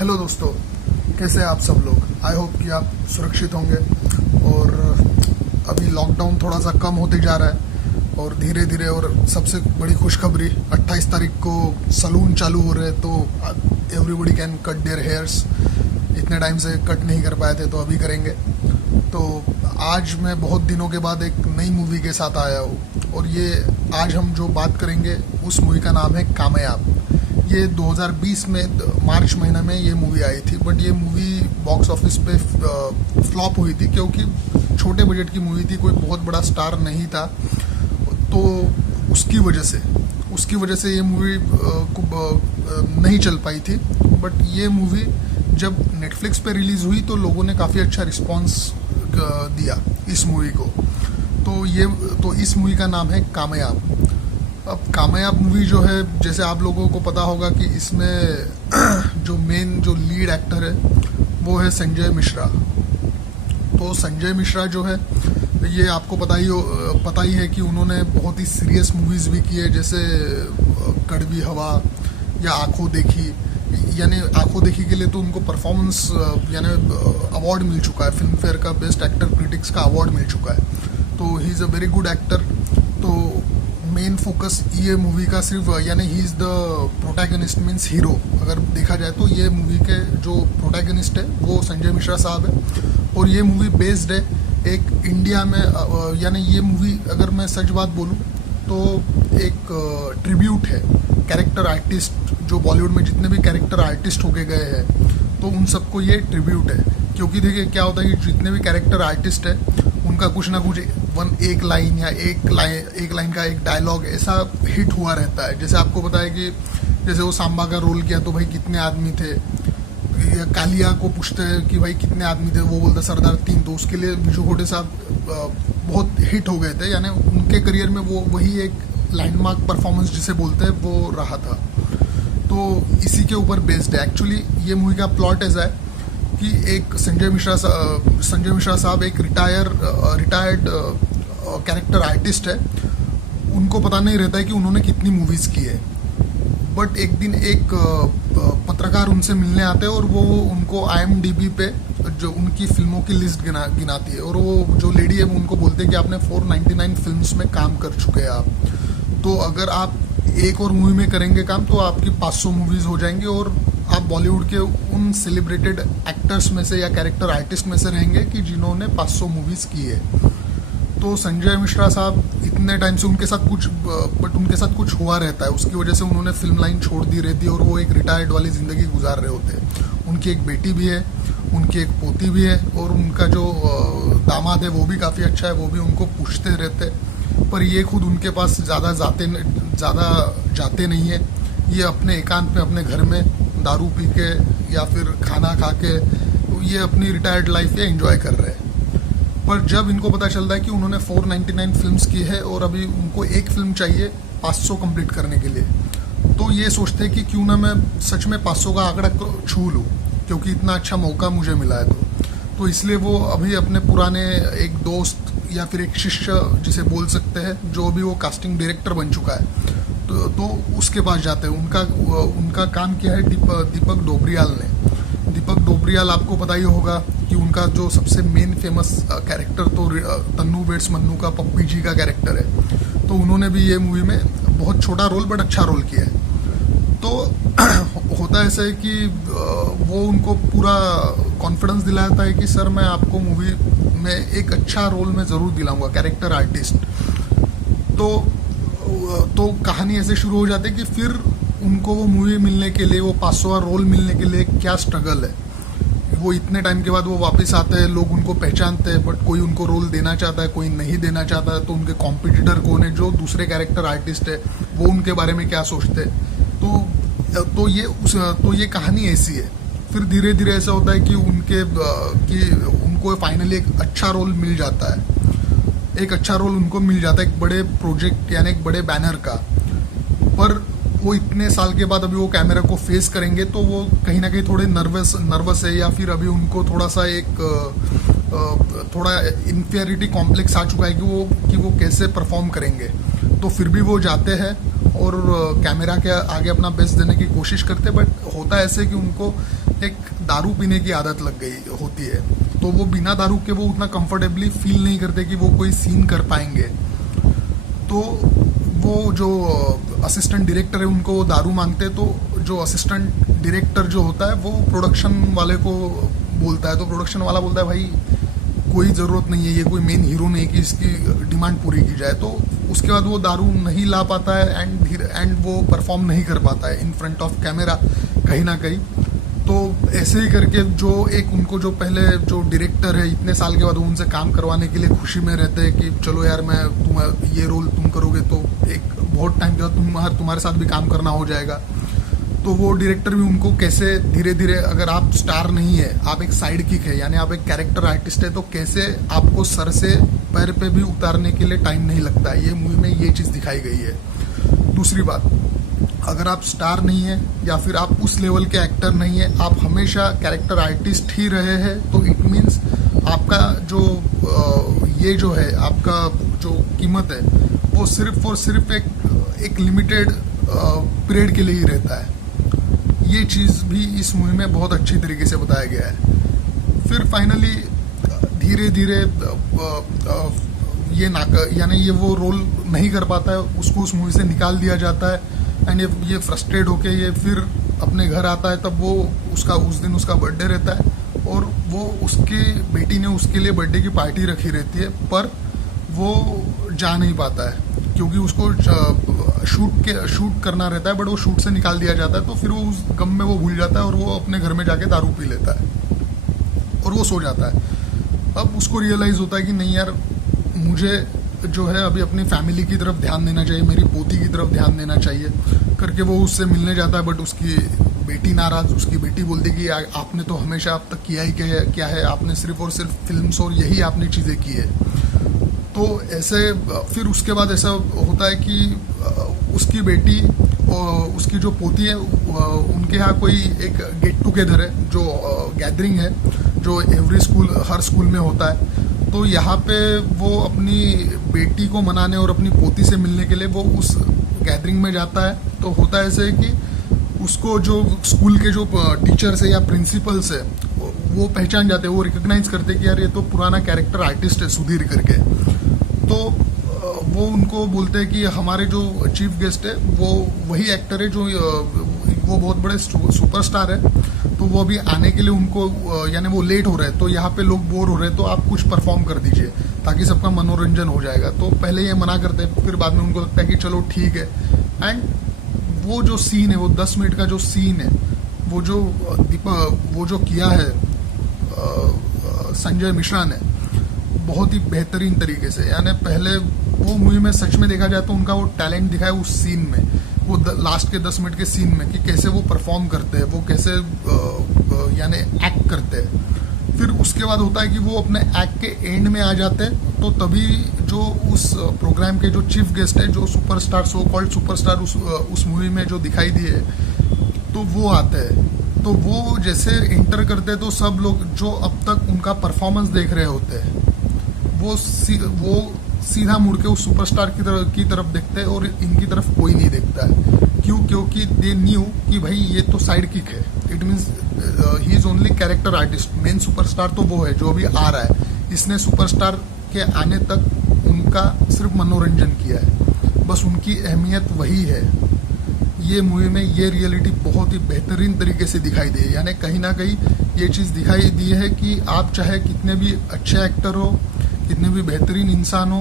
Hello दोस्तों, कैसे हैं आप सब लोग। आई होप कि आप सुरक्षित होंगे। और अभी लॉकडाउन थोड़ा सा कम होते जा रहा है और धीरे धीरे, और सबसे बड़ी खुशखबरी 28 तारीख को सलून चालू हो रहे हैं, तो everybody can cut their hairs. इतने टाइम से कट नहीं कर पाए थे तो अभी करेंगे। तो आज मैं बहुत दिनों के बाद एक नई मूवी के साथ आया हूँ, और ये आज हम जो बात करेंगे उस मूवी का नाम है कामयाब। ये 2020 में मार्च महीने में ये मूवी आई थी, बट ये मूवी बॉक्स ऑफिस पे फ्लॉप हुई थी क्योंकि छोटे बजट की मूवी थी, कोई बहुत बड़ा स्टार नहीं था। तो उसकी वजह से ये मूवी नहीं चल पाई थी। बट ये मूवी जब नेटफ्लिक्स पे रिलीज़ हुई तो लोगों ने काफ़ी अच्छा रिस्पॉन्स दिया इस मूवी को। तो इस मूवी का नाम है कामयाब। अब कामयाब मूवी जो है, जैसे आप लोगों को पता होगा कि इसमें जो लीड एक्टर है वो है संजय मिश्रा। तो संजय मिश्रा जो है, ये आपको पता ही है कि उन्होंने बहुत ही सीरियस मूवीज़ भी की है, जैसे कड़वी हवा या आंखों देखी। यानी आंखों देखी के लिए तो उनको परफॉर्मेंस यानी अवार्ड मिल चुका है, फिल्म फेयर का बेस्ट एक्टर क्रिटिक्स का अवार्ड मिल चुका है। तो he is a very good actor. तो मेन फोकस ये मूवी का सिर्फ यानी he is the protagonist means hero. अगर देखा जाए तो ये मूवी के जो प्रोटैगनिस्ट है वो संजय मिश्रा साहब है। और ये मूवी बेस्ड है एक इंडिया में, यानी ये मूवी अगर मैं सच बात बोलूँ तो एक ट्रिब्यूट है कैरेक्टर आर्टिस्ट, जो बॉलीवुड में जितने भी कैरेक्टर आर्टिस्ट होके गए हैं तो उन सबको ये ट्रिब्यूट है। क्योंकि देखिए क्या होता है कि जितने भी कैरेक्टर आर्टिस्ट है उनका कुछ ना कुछ एक लाइन या एक लाइन का एक डायलॉग ऐसा हिट हुआ रहता है। जैसे आपको पता है कि जैसे वो सांबा का रोल किया तो भाई कितने आदमी थे, या कालिया को पूछते हैं कि भाई कितने आदमी थे, वो बोलते सरदार 3। तो उसके लिए विजू खोटे साहब बहुत हिट हो गए थे, यानी उनके करियर में वो वही एक लैंडमार्क परफॉर्मेंस जिसे बोलते हैं वो रहा था। तो इसी के ऊपर बेस्ड है। एक्चुअली ये मूवी का प्लॉट ऐसा है कि एक संजय मिश्रा साहब एक रिटायर्ड कैरेक्टर आर्टिस्ट है। उनको पता नहीं रहता है कि उन्होंने कितनी मूवीज़ की है। बट एक दिन एक पत्रकार उनसे मिलने आते हैं और वो उनको IMDb पे जो उनकी फिल्मों की लिस्ट गिनाती है, और वो जो लेडी है वो उनको बोलते हैं कि आपने 499 फिल्म्स में काम कर चुके हैं आप। तो अगर आप एक और मूवी में करेंगे काम तो आपकी 500 मूवीज़ हो जाएंगी, और आप बॉलीवुड के उन सेलिब्रेटेड एक्टर्स में से या कैरेक्टर आर्टिस्ट में से रहेंगे कि जिन्होंने 500 मूवीज़ की है। तो संजय मिश्रा साहब इतने टाइम से उनके साथ कुछ हुआ रहता है, उसकी वजह से उन्होंने फिल्म लाइन छोड़ दी रहती है और वो एक रिटायर्ड वाली ज़िंदगी गुजार रहे होते हैं। उनकी एक बेटी भी है, उनकी एक पोती भी है, और उनका जो दामाद है वो भी काफ़ी अच्छा है, वो भी उनको पूछते रहते। पर ये खुद उनके पास ज़्यादा जाते नहीं है। ये अपने एकांत में अपने घर में दारू पी के या फिर खाना खा के ये अपनी रिटायर्ड लाइफ ये एंजॉय कर रहे हैं। पर जब इनको पता चलता है कि उन्होंने 499 फिल्म्स की है और अभी उनको एक फिल्म चाहिए 500 कंप्लीट करने के लिए, तो ये सोचते हैं कि क्यों ना मैं सच में 500 का आंकड़ा छू लूँ, क्योंकि इतना अच्छा मौका मुझे मिला है। तो इसलिए वो अभी अपने पुराने एक दोस्त या फिर एक शिष्य जिसे बोल सकते हैं, जो अभी वो कास्टिंग डायरेक्टर बन चुका है, तो उसके पास जाते हैं। उनका काम किया है दीपक डोबरियाल ने। दीपक डोबरियाल आपको पता ही होगा कि उनका जो सबसे मेन फेमस कैरेक्टर तो तन्नू वेड्स मन्नू का पप्पी जी का कैरेक्टर है। तो उन्होंने भी ये मूवी में बहुत छोटा रोल बट अच्छा रोल किया है। तो होता ऐसा है कि वो उनको पूरा कॉन्फिडेंस दिलाता है कि सर मैं आपको मूवी में एक अच्छा रोल में ज़रूर दिलाऊंगा, कैरेक्टर आर्टिस्ट। तो कहानी ऐसे शुरू हो जाती है कि फिर उनको वो मूवी मिलने के लिए, वो 500वां रोल मिलने के लिए क्या स्ट्रगल है। वो इतने टाइम के बाद वो वापस आते हैं, लोग उनको पहचानते हैं, बट कोई उनको रोल देना चाहता है, कोई नहीं देना चाहता है। तो उनके कॉम्पिटिटर कौन है, जो दूसरे कैरेक्टर आर्टिस्ट है, वो उनके बारे में क्या सोचते हैं। तो ये कहानी ऐसी है। फिर धीरे धीरे ऐसा होता है कि उनको फाइनली एक अच्छा रोल मिल जाता है। एक अच्छा रोल उनको मिल जाता है एक बड़े प्रोजेक्ट यानी एक बड़े बैनर का। पर वो इतने साल के बाद अभी वो कैमरा को फेस करेंगे तो वो कहीं ना कहीं थोड़े नर्वस है, या फिर अभी उनको थोड़ा सा थोड़ा इन्फीरियरिटी कॉम्प्लेक्स आ चुका है कि वो कैसे परफॉर्म करेंगे। तो फिर भी वो जाते हैं और कैमरा के आगे अपना बेस्ट देने की कोशिश करते हैं। बट होता ऐसे कि उनको एक दारू पीने की आदत लग गई होती है, तो वो बिना दारू के वो उतना कंफर्टेबली फील नहीं करते कि वो कोई सीन कर पाएंगे। तो वो जो असिस्टेंट डायरेक्टर है उनको वो दारू मांगते हैं, तो जो असिस्टेंट डायरेक्टर जो होता है वो प्रोडक्शन वाले को बोलता है, तो प्रोडक्शन वाला बोलता है भाई कोई ज़रूरत नहीं है, ये कोई मेन हीरो नहीं कि इसकी डिमांड पूरी की जाए। तो उसके बाद वो दारू नहीं ला पाता है एंड वो परफॉर्म नहीं कर पाता है इन फ्रंट ऑफ कैमरा कहीं ना कहीं। तो ऐसे ही करके जो एक उनको जो पहले जो डायरेक्टर है इतने साल के बाद वो उनसे काम करवाने के लिए खुशी में रहते हैं कि चलो यार मैं ये रोल तुम करोगे तो एक बहुत टाइम के बाद तुम्हारे साथ भी काम करना हो जाएगा। तो वो डायरेक्टर भी उनको कैसे धीरे धीरे, अगर आप स्टार नहीं है, आप एक साइड किक है, यानी आप एक कैरेक्टर आर्टिस्ट है, तो कैसे आपको सर से पैर पे भी उतारने के लिए टाइम नहीं लगता है। ये मूवी में ये चीज़ दिखाई गई है। दूसरी बात, अगर आप स्टार नहीं है या फिर आप उस लेवल के एक्टर नहीं है, आप हमेशा कैरेक्टर आर्टिस्ट ही रहे हैं, तो इट मीन्स आपका जो ये जो है आपका जो कीमत है वो सिर्फ और सिर्फ एक लिमिटेड पीरियड के लिए ही रहता है। ये चीज़ भी इस मूवी में बहुत अच्छी तरीके से बताया गया है। फिर फाइनली धीरे धीरे यानी ये वो रोल नहीं कर पाता है, उसको उस मूवी से निकाल दिया जाता है एंड ये फ्रस्ट्रेट होके ये फिर अपने घर आता है। तब वो उस दिन उसका बर्थडे रहता है और वो उसकी बेटी ने उसके लिए बर्थडे की पार्टी रखी रहती है, पर वो जा नहीं पाता है क्योंकि उसको शूट करना रहता है, बट वो शूट से निकाल दिया जाता है। तो फिर वो उस गम में वो भूल जाता है और वो अपने घर में जाके दारू पी लेता है और वो सो जाता है। अब उसको रियलाइज़ होता है कि नहीं यार, मुझे जो है अभी अपनी फैमिली की तरफ ध्यान देना चाहिए, मेरी पोती की तरफ ध्यान देना चाहिए करके वो उससे मिलने जाता है। बट उसकी बेटी नाराज़, उसकी बेटी बोलती कि आपने तो हमेशा अब तक किया ही क्या है, आपने सिर्फ और सिर्फ फिल्म्स और यही आपने चीज़ें की है। तो ऐसे फिर उसके बाद ऐसा होता है कि उसकी बेटी और उसकी जो पोती है उनके यहाँ कोई एक गेट टुगेदर है, जो गैदरिंग है जो हर स्कूल में होता है। तो यहाँ पे वो अपनी बेटी को मनाने और अपनी पोती से मिलने के लिए वो उस गैदरिंग में जाता है। तो होता ऐसे कि उसको जो स्कूल के जो टीचर्स है या प्रिंसिपल्स है वो पहचान जाते हैं, वो रिकग्नाइज करते हैं कि यार ये तो पुराना कैरेक्टर आर्टिस्ट है सुधीर करके। तो वो उनको बोलते हैं कि हमारे जो चीफ गेस्ट है वो वही एक्टर है जो वो बहुत बड़े सुपरस्टार है, तो वो अभी आने के लिए उनको यानी वो लेट हो रहे हैं, तो यहाँ पे लोग बोर हो रहे हैं, तो आप कुछ परफॉर्म कर दीजिए ताकि सबका मनोरंजन हो जाएगा। तो पहले ये मना करते हैं, फिर बाद में उनको लगता है कि चलो ठीक है। एंड वो जो सीन है, वो 10 मिनट का जो सीन है, वो जो किया है संजय मिश्रा ने बहुत ही बेहतरीन तरीके से, यानी पहले वो मूवी में सच में देखा जाए तो उनका वो टैलेंट दिखाया उस सीन में, वो लास्ट के 10 मिनट के सीन में, कि कैसे वो परफॉर्म करते हैं, वो कैसे यानी एक्ट करते हैं। फिर उसके बाद होता है कि वो अपने एक्ट के एंड में आ जाते हैं, तो तभी जो उस प्रोग्राम के जो चीफ गेस्ट है, जो सुपरस्टार, सो कॉल्ड सुपरस्टार उस मूवी में जो दिखाई दिए, तो वो आते हैं। तो वो जैसे इंटर करते हैं तो सब लोग जो अब तक उनका परफॉर्मेंस देख रहे होते हैं वो सीधा मुड़ के उस सुपरस्टार की तरफ देखते हैं और इनकी तरफ कोई नहीं देखता है। क्यों? क्योंकि दे न्यू कि भाई ये तो साइड किक है, it means he is only character artist. Main superstar तो वो है जो अभी आ रहा है, इसने सुपरस्टार के आने तक उनका सिर्फ मनोरंजन किया है, बस उनकी अहमियत वही है। ये मूवी में ये रियलिटी बहुत ही बेहतरीन तरीके से दिखाई दी है, यानी कहीं ना कहीं ये चीज़ दिखाई दी है कि आप चाहे कितने भी अच्छे एक्टर हो, कितने भी बेहतरीन इंसान हो,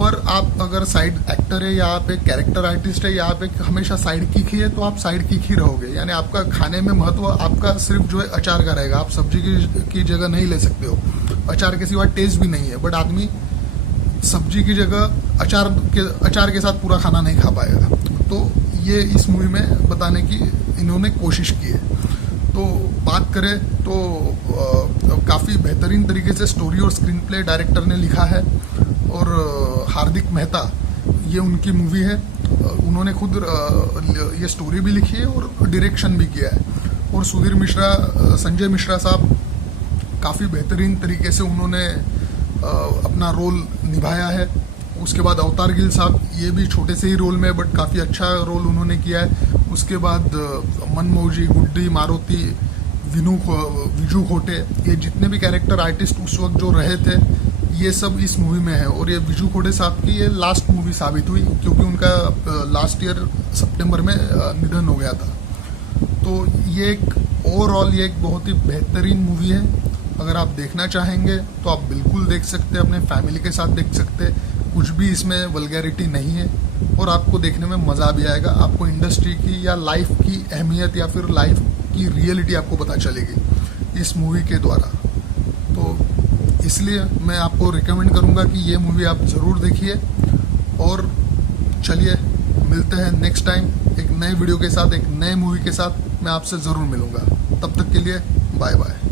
पर आप अगर साइड एक्टर है या आप एक कैरेक्टर आर्टिस्ट है या आप एक हमेशा साइड किक ही है, तो आप साइड किक ही रहोगे। यानी आपका खाने में महत्व आपका सिर्फ जो है अचार का रहेगा, आप सब्जी की जगह नहीं ले सकते हो, अचार के सिवा टेस्ट भी नहीं है। बट आदमी सब्जी की जगह अचार के साथ पूरा खाना नहीं खा पाएगा। तो ये इस मूवी में बताने की इन्होंने कोशिश की है। तो बात करें तो काफ़ी बेहतरीन तरीके से स्टोरी और स्क्रीन प्ले डायरेक्टर ने लिखा है, और हार्दिक मेहता ये उनकी मूवी है, उन्होंने खुद ये स्टोरी भी लिखी है और डायरेक्शन भी किया है। और सुधीर मिश्रा, संजय मिश्रा साहब काफ़ी बेहतरीन तरीके से उन्होंने अपना रोल निभाया है। उसके बाद अवतार गिल साहब, ये भी छोटे से ही रोल में बट काफ़ी अच्छा रोल उन्होंने किया है। उसके बाद मनमोजी, गुड्डी, मारुति, विजू खोटे, ये जितने भी कैरेक्टर आर्टिस्ट उस वक्त जो रहे थे ये सब इस मूवी में है। और ये विजू खोटे साहब की ये लास्ट मूवी साबित हुई, क्योंकि उनका लास्ट ईयर सितंबर में निधन हो गया था। तो ये एक ओवरऑल ये एक बहुत ही बेहतरीन मूवी है। अगर आप देखना चाहेंगे तो आप बिल्कुल देख सकते हैं, अपने फैमिली के साथ देख सकते हैं। कुछ भी इसमें वल्गैरिटी नहीं है और आपको देखने में मज़ा भी आएगा। आपको इंडस्ट्री की या लाइफ की अहमियत या फिर लाइफ की रियलिटी आपको पता चलेगी इस मूवी के द्वारा। तो इसलिए मैं आपको रिकमेंड करूंगा कि ये मूवी आप ज़रूर देखिए। और चलिए मिलते हैं नेक्स्ट टाइम एक नए वीडियो के साथ, एक नए मूवी के साथ मैं आपसे ज़रूर मिलूंगा। तब तक के लिए बाय बाय।